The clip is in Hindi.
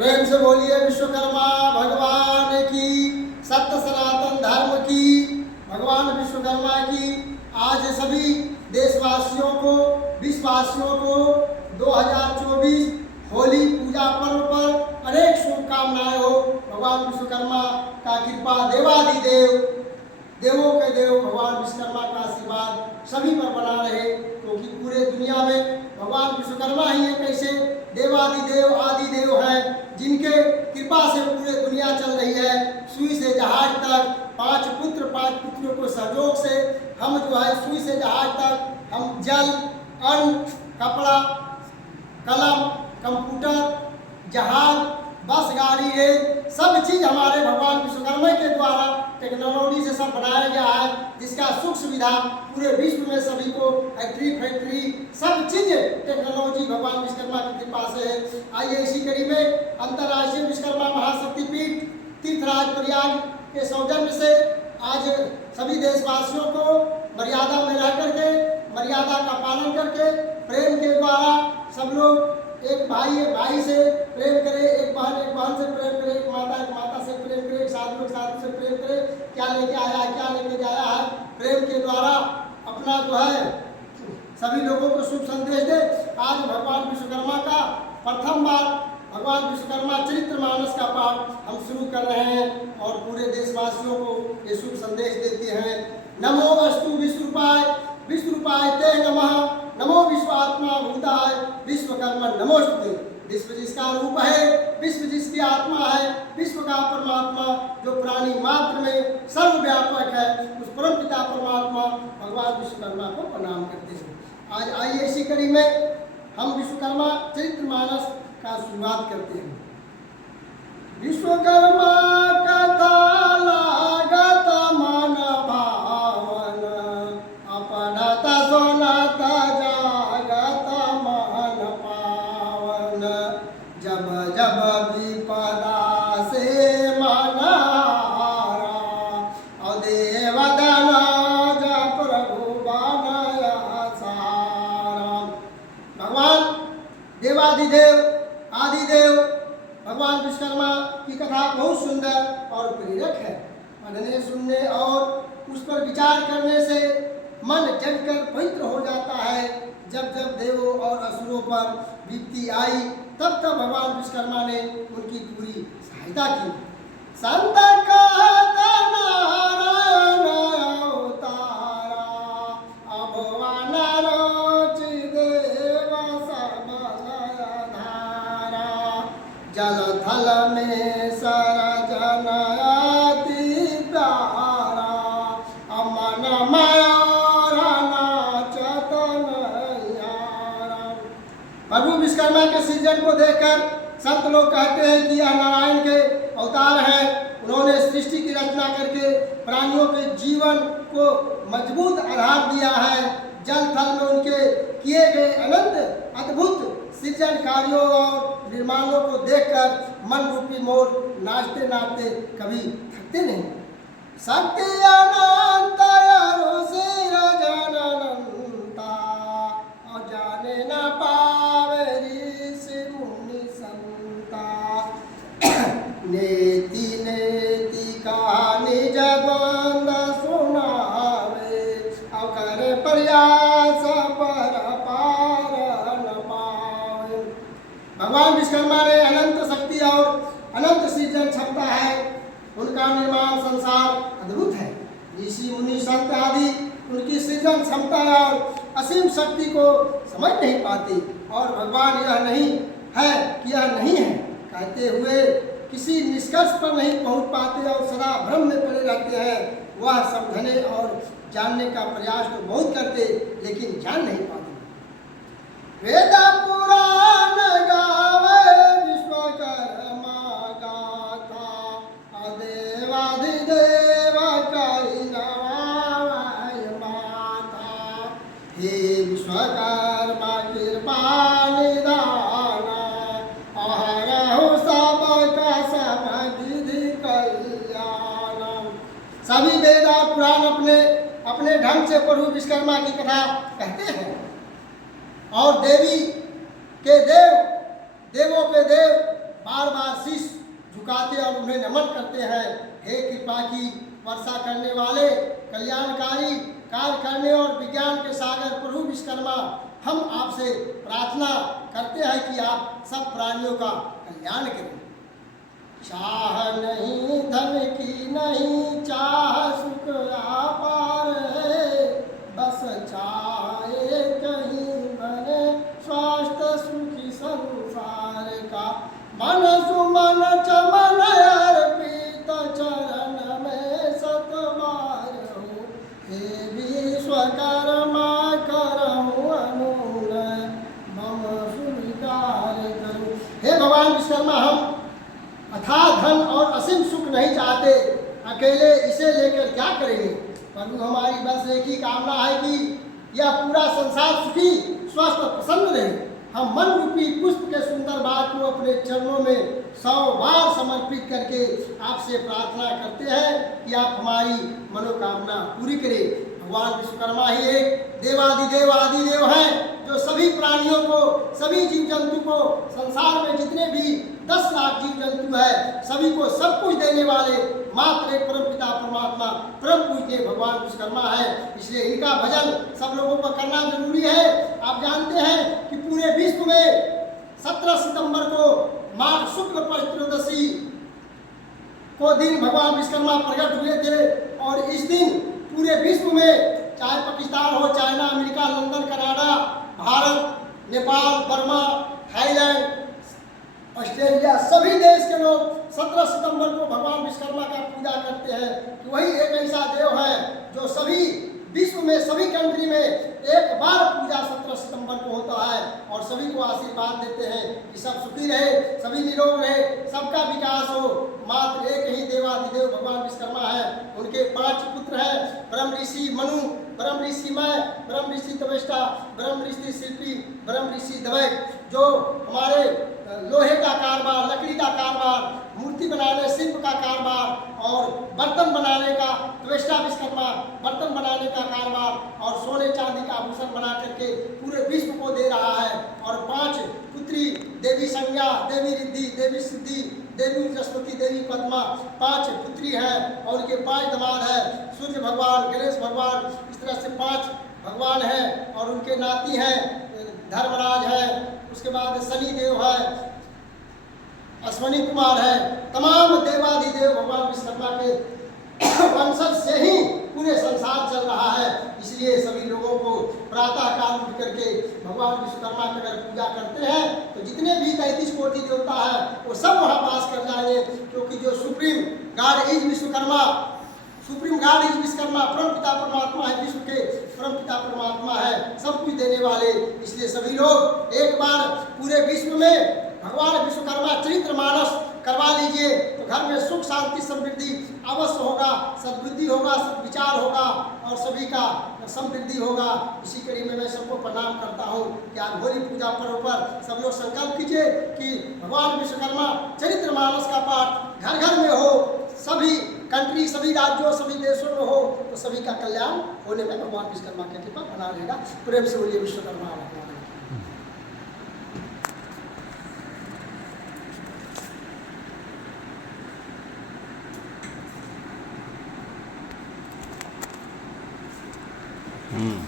प्रेम से बोलिए विश्वकर्मा भगवान की, सत्य सनातन धर्म की, भगवान विश्वकर्मा की। आज सभी देशवासियों को, विश्ववासियों को 2024 होली पूजा पर्व पर अनेक शुभकामनाएं हो। भगवान विश्वकर्मा का कृपा, देवादिदेव, देवों के देव भगवान विश्वकर्मा का आशीर्वाद सभी पर बना रहे, क्योंकि पूरे दुनिया में भगवान विश्वकर्मा ही एक ऐसे देवादिदेव आदिदेव हैं जिनके कृपा से पूरे दुनिया चल रही है। सुई से जहाज तक, पांच पुत्रों को सहयोग से हम जो है सुई से जहाज तक हम जल, अन्न, कपड़ा, कलम, कंप्यूटर, जहाज, बस, गाड़ी, रेल, सब चीज हमारे भगवान विश्वकर्मा के द्वारा टेक्नोलॉजी से सब बनाया गया है, जिसका सुख सुविधा पूरे विश्व में सभी को, फैक्ट्री सब चीज टेक्नोलॉजी भगवान विश्वकर्मा की कृपा से है। आइए इसी कड़ी में अंतर्राष्ट्रीय विश्वकर्मा महाशक्तिपीठ तीर्थराज प्रयाग के सौजन्य से आज सभी देशवासियों को मर्यादा में रह करके, मर्यादा का पालन करके, प्रेम के द्वारा सब लोग एक भाई से प्रेम करे, एक बहन से प्रेम करे, एक माता से प्रेम करे, एक साधु से प्रेम करे। क्या लेके आया है, क्या लेके जाया है, प्रेम के द्वारा अपना जो है सभी लोगों को शुभ संदेश दे। आज भगवान विश्वकर्मा का प्रथम बार भगवान विश्वकर्मा चरित्रमानस का पाठ हम शुरू कर रहे हैं और पूरे देशवासियों को ये शुभ संदेश देते हैं। नमो वस्तु विश्वरूपाय ते नमः, नमो विश्वात्मा भूताय विश्वकर्मा नमोस्तुते। विश्व जिसका रूप है, विश्व जिसकी आत्मा है, विश्व का परमात्मा जो प्राणी मात्र में सर्वव्यापक है, उस परम पिता परमात्मा भगवान विश्वकर्मा को प्रणाम करते हैं। आज आइए इसी कड़ी में हम विश्वकर्मा चरित्रमानस का शुरुआत करते हैं। विश्वकर्मा कथा लागत मन भावन, अपनत सोनत जागत मन पावन। जब जब विपदा से मन हारा, अदेवदन जब प्रभु बनया सारा। भगवान देवादिदेव आदिदेव भगवान विश्वकर्मा की कथा बहुत सुंदर और प्रेरक है। पढ़ने, सुनने और उस पर विचार करने से मन जगकर पवित्र हो जाता है। जब जब देवों और असुरों पर विपत्ति आई, तब तब भगवान विश्वकर्मा ने उनकी पूरी सहायता की। संत कहत नारायण अवतारा, अब वानरोच देव सब लयधारा। जल थल में सरजन अति प्यारा, अमन मयूर नाचत नैयारा। प्रभु विश्वकर्मा के सृजन को देखकर संत लोग कहते हैं कि यह नारायण के अवतार हैं। उन्होंने सृष्टि की रचना करके प्राणियों के जीवन को मजबूत आधार दिया है। जल थल में उनके किए गए अनंत अद्भुत सृजन कार्यों और निर्माणों को देखकर मन रूपी मोर नाचते नाचते कभी थकते नहीं। शक्ति अनंत सिरजन अनंता, और जाने न पावे ऋषि मुनि संता। नेति नेति कहानी जगवंद सुनावे, और करे प्रयास पर पार न पावे। भगवान विश्वकर्मा ने अनंत शक्ति और अनंत सृजन क्षमता है। उनका निर्माण संसार अद्भुत है। ऋषि मुनि संत आदि उनकी सृजन क्षमता और असीम शक्ति को समझ नहीं पाते, और भगवान यह नहीं है कि यह नहीं है कहते हुए किसी निष्कर्ष पर नहीं पहुंच पाते और सदा भ्रम में पड़े रहते हैं। वह समझने और जानने का प्रयास तो बहुत करते, लेकिन जान नहीं पाते। वेद पुराण गावे विश्वकर्मा गाथा, देवाधिदेव करि नवाय माथा। हे विश्वकर्मा कृपा निदाना, अहरहु सबका सब विधि कल्याण। सभी वेद और पुराण अपने ढंग से प्रभु विश्वकर्मा की कथा कहते हैं, और देवी के देव, देवों के देव बार बार शीश झुकाते और उन्हें नमन करते हैं। हे कृपा की वर्षा करने वाले, कल्याणकारी कार्य करने और विज्ञान के सागर प्रभु विश्वकर्मा, हम आपसे प्रार्थना करते हैं कि आप सब प्राणियों का कल्याण करें। चाह नहीं धन की नहीं चाह सुख अपार है, बस चाहे कहीं बने स्वास्थ्य सुखी संसार का। मन सुमन चमन अर्पित चरण में सतबार हूँ, हे विश्वकर्मा करहूँ अनून मम स्वीकार करूँ। हे भगवान विश्वकर्मा, हम अथाह धन और असीम सुख नहीं चाहते, अकेले इसे लेकर क्या करेंगे। परंतु हमारी बस एक ही कामना है कि यह पूरा संसार सुखी स्वस्थ और प्रसन्न रहे। हम मन रूपी पुष्प के सुंदर बाग को अपने चरणों में 100 बार समर्पित करके आपसे प्रार्थना करते हैं कि आप हमारी मनोकामना पूरी करें। भगवान विश्वकर्मा ही एक देवादिदेव आदिदेव हैं, जो सभी प्राणियों को, सभी जीव जंतु को, संसार में जितने भी 10 लाख जीव जंतु है, सभी को सब कुछ देने वाले मात्र एक परम पिता परमात्मा परम पूज्य भगवान विश्वकर्मा है। इसलिए इनका भजन सब लोगों को करना जरूरी है। आप जानते हैं कि पूरे विश्व में 17 सितंबर को माघ शुक्ल पक्ष त्रयोदशी को दिन भगवान विश्वकर्मा प्रकट हुए थे। और इस दिन पूरे विश्व में, चाहे पाकिस्तान हो, China, America, London, Canada, Bharat, Nepal, Burma, Thailand, Australia, सभी देश के लोग 17 सितंबर को भगवान विश्वकर्मा का पूजा करते हैं कि वही एक ऐसा देव है जो सभी विश्व में, सभी कंट्री में एक बार पूजा 17 सितंबर को होता है और सभी को आशीर्वाद देते हैं कि सब सुखी रहे, सभी निरोग रहे, सबका विकास हो। मात्र एक ही देवादिदेव भगवान विश्वकर्मा है। उनके 5 पुत्र हैं, ब्रह्म ऋषि मनु, ब्रह्म ऋषि मैं, ब्रह्म ऋषि तवेष्टा, ब्रह्म ऋषि शिल्पी, ब्रह्म ऋषि दवैक, जो हमारे लोहे का कारोबार, लकड़ी का कारोबार, मूर्ति बनाने, शिल्प का कारोबार और बर्तन बनाने का, त्वेष्टा विश्वकर्मा बर्तन बनाने का कारोबार और सोने चांदी का आभूषण बना करके पूरे विश्व को दे रहा है। और 5 पुत्री, देवी संज्ञा, देवी रिद्धि, देवी सिद्धि, देवी सरस्वती, देवी पद्मा, 5 पुत्री हैं और उनके 5 दामाद हैं। सूर्य भगवान, गणेश भगवान, इस तरह से 5 भगवान हैं और उनके नाती हैं, धर्मराज है, उसके बाद शनि देव है, अश्वनी कुमार है। तमाम देवादिदेव भगवान विश्वकर्मा के वंशज से ही पूरे संसार चल रहा है। इसलिए सभी लोगों को प्रातः काल उठ करके भगवान विश्वकर्मा की अगर पूजा करते हैं तो जितने भी 33 कोटि देवता है वो सब वहाँ वास कर जाएंगे, क्योंकि जो supreme God is Vishwakarma, supreme God is Vishwakarma, परम पिता परमात्मा है, विश्व के परम पिता परमात्मा है, सब कुछ देने वाले। इसलिए सभी लोग एक बार पूरे विश्व में भगवान विश्वकर्मा चरित्र मानस करवा लीजिए तो घर में सुख शांति समृद्धि अवश्य होगा, सद्बुद्धि होगा, सद्विचार होगा और सभी का समृद्धि होगा। इसी कड़ी में मैं सबको प्रणाम करता हूँ कि आज होली पूजा पर्व पर सब लोग संकल्प कीजिए कि भगवान विश्वकर्मा चरित्र मानस का पाठ घर घर में हो, सभी कंट्री, सभी राज्यों, सभी देशों में हो, तो सभी का कल्याण होने में भगवान विश्वकर्मा की कृपा बना रहेगा। प्रेम से बोलिए विश्वकर्मा भगवान। हम्म।